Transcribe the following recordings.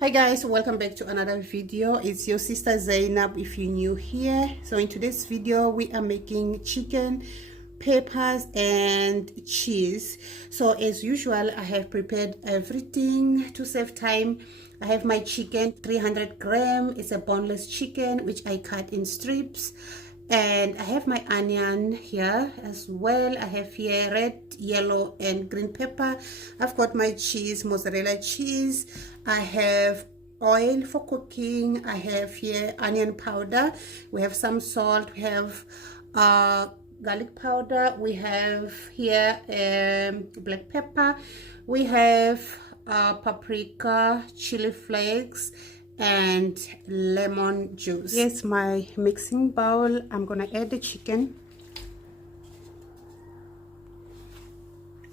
Hi guys, welcome back to another video. It's your sister Zainab if you're new here. So in today's video we are making chicken, peppers and cheese. So as usual, I have prepared everything to save time. I have my chicken, 300 gram. It's a boneless chicken which I cut in strips. And I have my onion here as well. I have here red, yellow and green pepper. I've got my cheese, mozzarella cheese. I have oil for cooking. I have here onion powder. We have some salt. We have garlic powder. We have here black pepper. We have paprika, chili flakes and lemon juice. Here's my mixing bowl. I'm gonna add the chicken.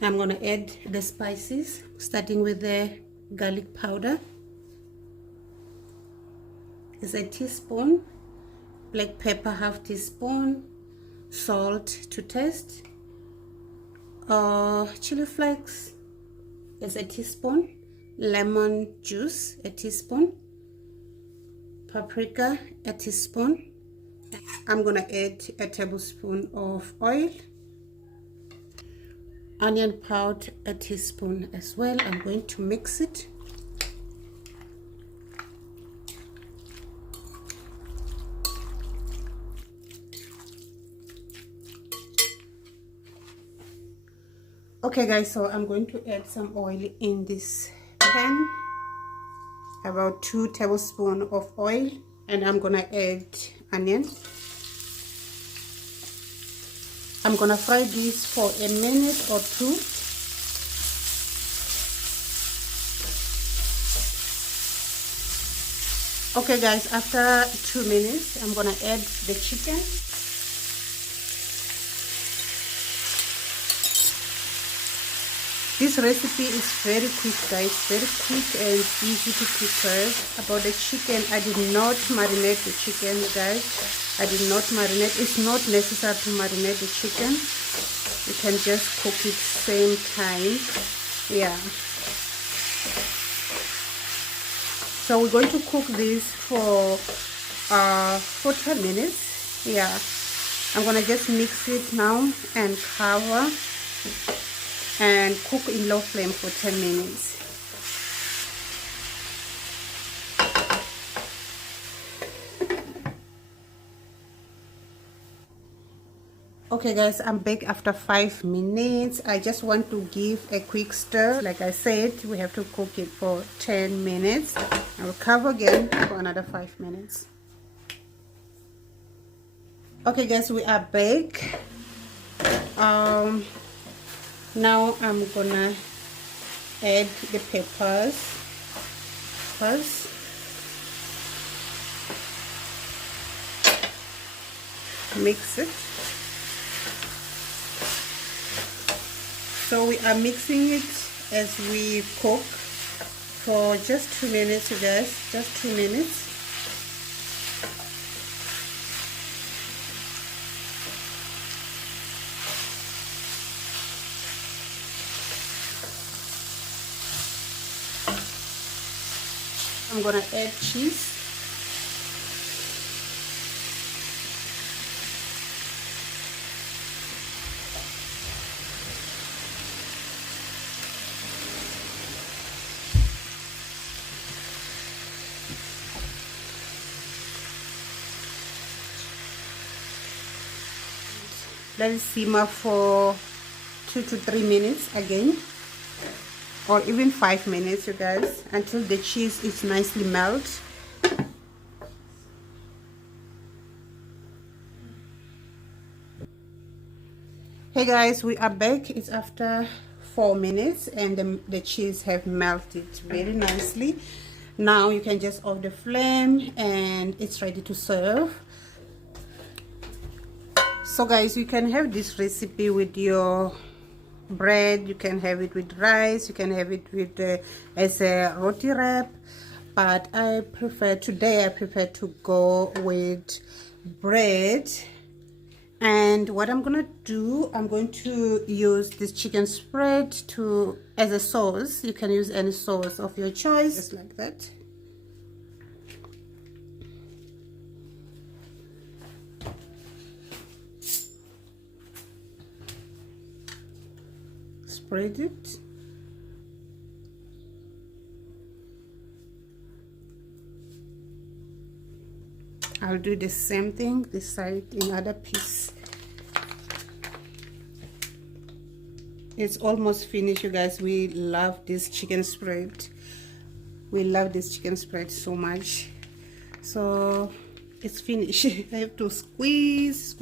I'm gonna add the spices, starting with the garlic powder. It's a teaspoon, black pepper half teaspoon, salt to taste, chili flakes is a teaspoon, lemon juice a teaspoon, paprika a teaspoon. I'm gonna add a tablespoon of oil, onion powder a teaspoon as well. I'm going to mix it. Okay guys, so I'm going to add some oil in this pan, about 2 tablespoons of oil, and I'm gonna add onion. I'm gonna fry this for a minute or two. Okay guys, after 2 minutes I'm gonna add the chicken. This recipe is very quick guys, very quick and easy to prepare. About the chicken, I did not marinate the chicken guys. I did not marinate. It's not necessary to marinate the chicken. You can just cook it same time. Yeah. So we're going to cook this for 10 minutes. Yeah. I'm gonna just mix it now and cover and cook in low flame for 10 minutes. Okay guys, I'm back after 5 minutes. I just want to give a quick stir. Like I said, we have to cook it for 10 minutes. I will cover again for another 5 minutes. Okay guys, we are back. Now I'm gonna add the peppers first. Mix it. So we are mixing it as we cook for just 2 minutes, you guys, just 2 minutes. I'm gonna add cheese. Let it simmer for 2 to 3 minutes again, or even 5 minutes, you guys, until the cheese is nicely melted. Hey guys, we are back. It's after 4 minutes and the cheese have melted very nicely. Now you can just off the flame and it's ready to serve. So guys, you can have this recipe with your bread, you can have it with rice, you can have it with as a roti wrap, but I prefer to go with bread. And what I'm gonna do, I'm going to use this chicken spread as a sauce. You can use any sauce of your choice, just like that. spread it. I'll do the same thing this side, another piece. It's almost finished, you guys. We love this chicken spread. We love this chicken spread so much. So it's finished. I have to squeeze.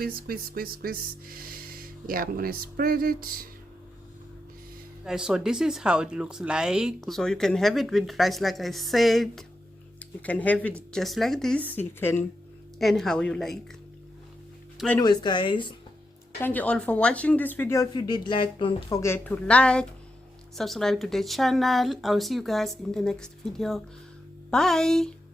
Yeah, I'm gonna spread it, guys. So this is how it looks like. So you can have it with rice, like I said. You can have it just like this. You can, and how you like. Anyways, guys, thank you all for watching this video. If you did like, don't forget to like, subscribe to the channel. I'll see you guys in the next video. Bye.